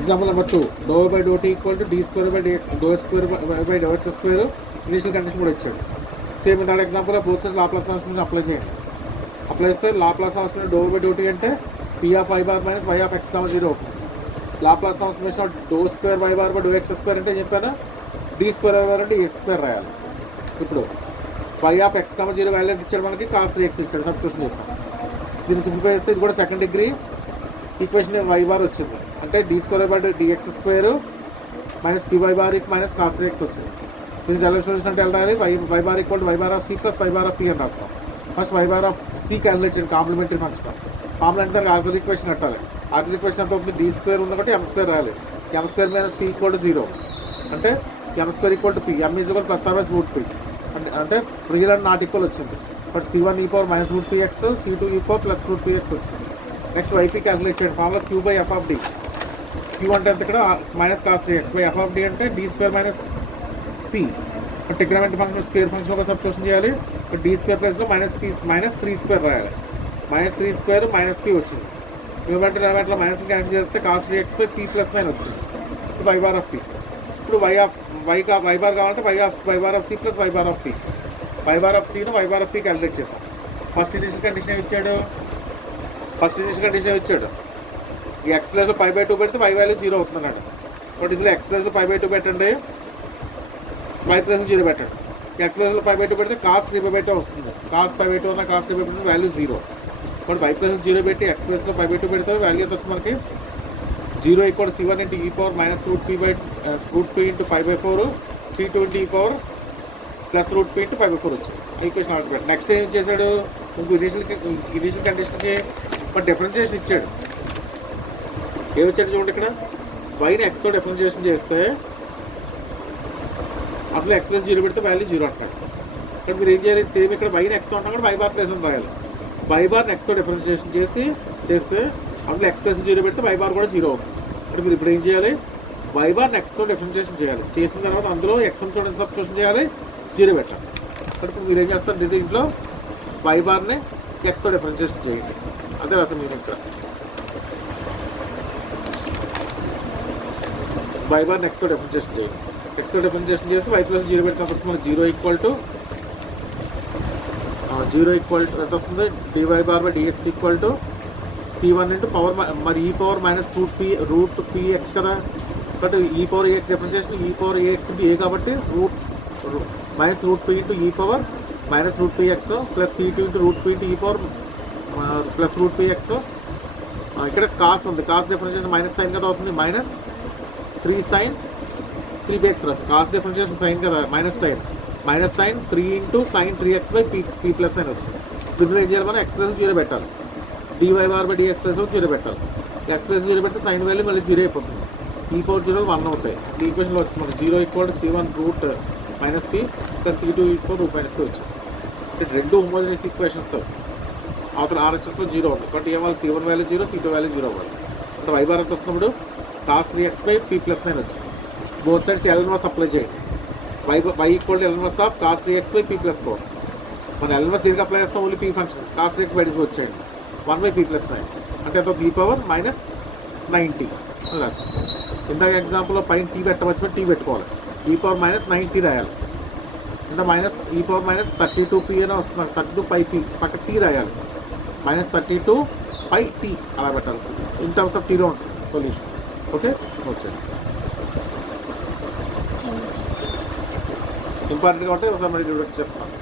Example number 2, ∂y/∂t = d² by dx square initial condition కూడా ఇచ్చాడు. Same దాని example both sides Laplace transformation apply చేయండి. Apply చేస్తే Laplace transformation ∂y/∂t అంటే p of y bar minus y of x, 0 అవుతుంది. Laplace transformation ∂2y/∂x² అంటే చెప్పాను d² అంటే dx² రాయాలి. ఇప్పుడు y of x, 0 వాల్యూ ఇచ్చాడు మనకి, cos 3x ఇచ్చాడు, సబ్స్టిట్యూషన్ చేస్తాం. దీన్ని సింప్లిఫై చేస్తే ఇది కూడా second degree equation y bar వచ్చింది. అంటే d² minus py bar minus cos 3x వచ్చింది. దీనికి జనరల్ సొల్యూషన్ అంటే ఎలా రాయాలి? y bar = y bar of c plus y bar of p అని రాస్తాం. First y bar of c calculate చేయండి, కాంప్లిమెంటరీ ఫంక్షన్. కాంప్లిమెంట్ దానికి ఆర్డర్ ఈక్వేషన్ కట్టాలి. ఆర్డర్ ఈక్వేషన్ అంతా అవుతుంది, d² ఉంది కాబట్టి m² రాయాలి. m² minus p = 0 అంటే m² = p, m = +/√p అంటే రియల్ అండ్ నాట్ ఈక్వల్ వచ్చింది. But c1 e power -√px, c2 e power +√px వచ్చింది. నెక్స్ట్ yp క్యాలిక్యులేట్ చేయండి. Formula q/f of d. q అంటే ఇక్కడ minus cos 3x by f of d అంటే d² minus p. Trigonometry function square function ఒక substitution చేయాలి. d² ప్లేస్లో -3² రాయాలి. -3² - p వచ్చింది. న్యూమరేటర్ మైనస్ క్యాన్ చేస్తే cos 3x బై p + 9 వచ్చింది. y bar of p. ఇప్పుడు y బార్ కావాలంటే y bar of c plus y bar of p. y bar of c ను y bar of p calculate చేస్తాం. First initial condition ఇచ్చాడు. ఈ x ప్లేస్లో π/2 పెడితే y value 0 అవుతుందన్నాడు. కాబట్టి ఇందులో x ప్లేస్లో π/2 పెట్టండి, y ప్లేస్లో 0 పెట్టండి. x ప్లేస్లో π/2 పెడితే cos 3/2 వస్తుంది. cos π/2 ఉన్న cos 3/2 వాల్యూ 0. కాబట్టి y ప్లేస్లో 0 పెట్టి x ప్లేస్లో π/2 పెడితే వాల్యూ ఎంత వచ్చింది మనకి? 0 = c1 × e power -√p/√2 × π/4, c2 × e power +√p × π/4 వచ్చింది. Equation alternate. నెక్స్ట్ ఏం చేశాడు? ఇంకో ఇనిషియల్ కండిషన్కి మన డిఫరెన్షియేషన్ ఇచ్చాడు. ఏమొచ్చాడు చూడండి, ఇక్కడ వైని ఎక్స్తో డిఫరెన్షియేషన్ చేస్తే అప్పుడు x + 0 పెడితే వాల్యూ 0 అంటాడు. ఇక్కడ మీరు ఏం చేయాలి? సేమ్ ఇక్కడ వైని ఎక్స్తో ఉంటాం కూడా y బార్ ప్లేస్ రాయాలి. y బార్ని ఎక్స్తో డిఫరెన్షియేషన్ చేస్తే అప్పుడు x + 0 పెడితే y బార్ కూడా 0 అవుతుంది. అంటే మీరు ఇప్పుడు ఏం చేయాలి? y బార్ని ఎక్స్తో డిఫరెన్షియేషన్ చేయాలి. చేసిన తర్వాత అందులో x ఎంత సబ్స్టిట్యూషన్ చేయాలి? 0 పెట్టాలి. ఇప్పుడు మీరు ఏం చేస్తారు? దీంట్లో y బార్ని ఎక్స్తో డిఫరెన్షియేషన్ చేయండి. అదే రాసాం మీరు ఇక్కడ y బార్ని ఎక్స్తో డిఫరెన్షియేషన్ చేయండి. ఎక్స్తో డిఫరెన్షియేషన్ చేసి y + 0 పెట్టినప్పుడు మనకి 0 = ఎంత వస్తుంది? dy/dx = c1 × పవర్ మరి e power -√px కదా. కాబట్టి e power ax differentiation e power ax × a కాబట్టి -√p × e power -√px plus c2 × √p × e power +√px. ఇక్కడ కాస్ ఉంది, కాస్ డిఫరెన్షియేషన్ మైనస్ సైన్ కదా అవుతుంది, -3 sin 3x రాసి. Cos differentiation sine కదా, minus sine 3 × sin 3x by p + 9 వచ్చింది. ఇప్పుడు ఏం చేయాలి? మనం x + 0 పెట్టాలి. dy/dx + 0 పెట్టాలి. x + 0 పెడితే సైన్ వాల్యూ మళ్ళీ 0 అయిపోతుంది. e power 0 1 అవుతాయి. ఈ ఈక్వేషన్లో వచ్చింది మనకి 0 = c1 √-p plus c2 √-p వచ్చింది. ఇక్కడ రెండు హోమోజీనియస్ ఈక్వేషన్స్. అవతల RHSలో 0 ఉంది కాబట్టి ఏమవాలి? c1 వాల్యూ 0, c2 వాల్యూ 0 అవ్వాలి. అంటే y బార్ ఎంత వస్తున్నప్పుడు cos 3x బై p + 9 వచ్చింది. బోత్ సైడ్స్ L1 అప్లై చేయండి. y = L1 of cos 3x by p + 4. మన L1 దీనికి అప్లై చేస్తాం, only p function cos 3x by difference వచ్చేయండి 1 బై p + 9 అంటే ఎంత? e పవర్ -90 రాసి. ఇందాక ఎగ్జాంపుల్లో పైన t పెట్టవచ్చు, t పెట్టుకోవాలి. e పవర్ -90 రాయాలి. ఇంత e పవర్ -32p అని వస్తున్నారు, 32πp పక్క t రాయాలి. -32πt అలా పెట్టాలి. ఇన్ టర్మ్స్ ఆఫ్ టీలో ఉంటుంది సొల్యూషన్. ఓకే, వచ్చేది ఇంపార్టెంట్ కాబట్టి ఒకసారి మరి చెప్తాను.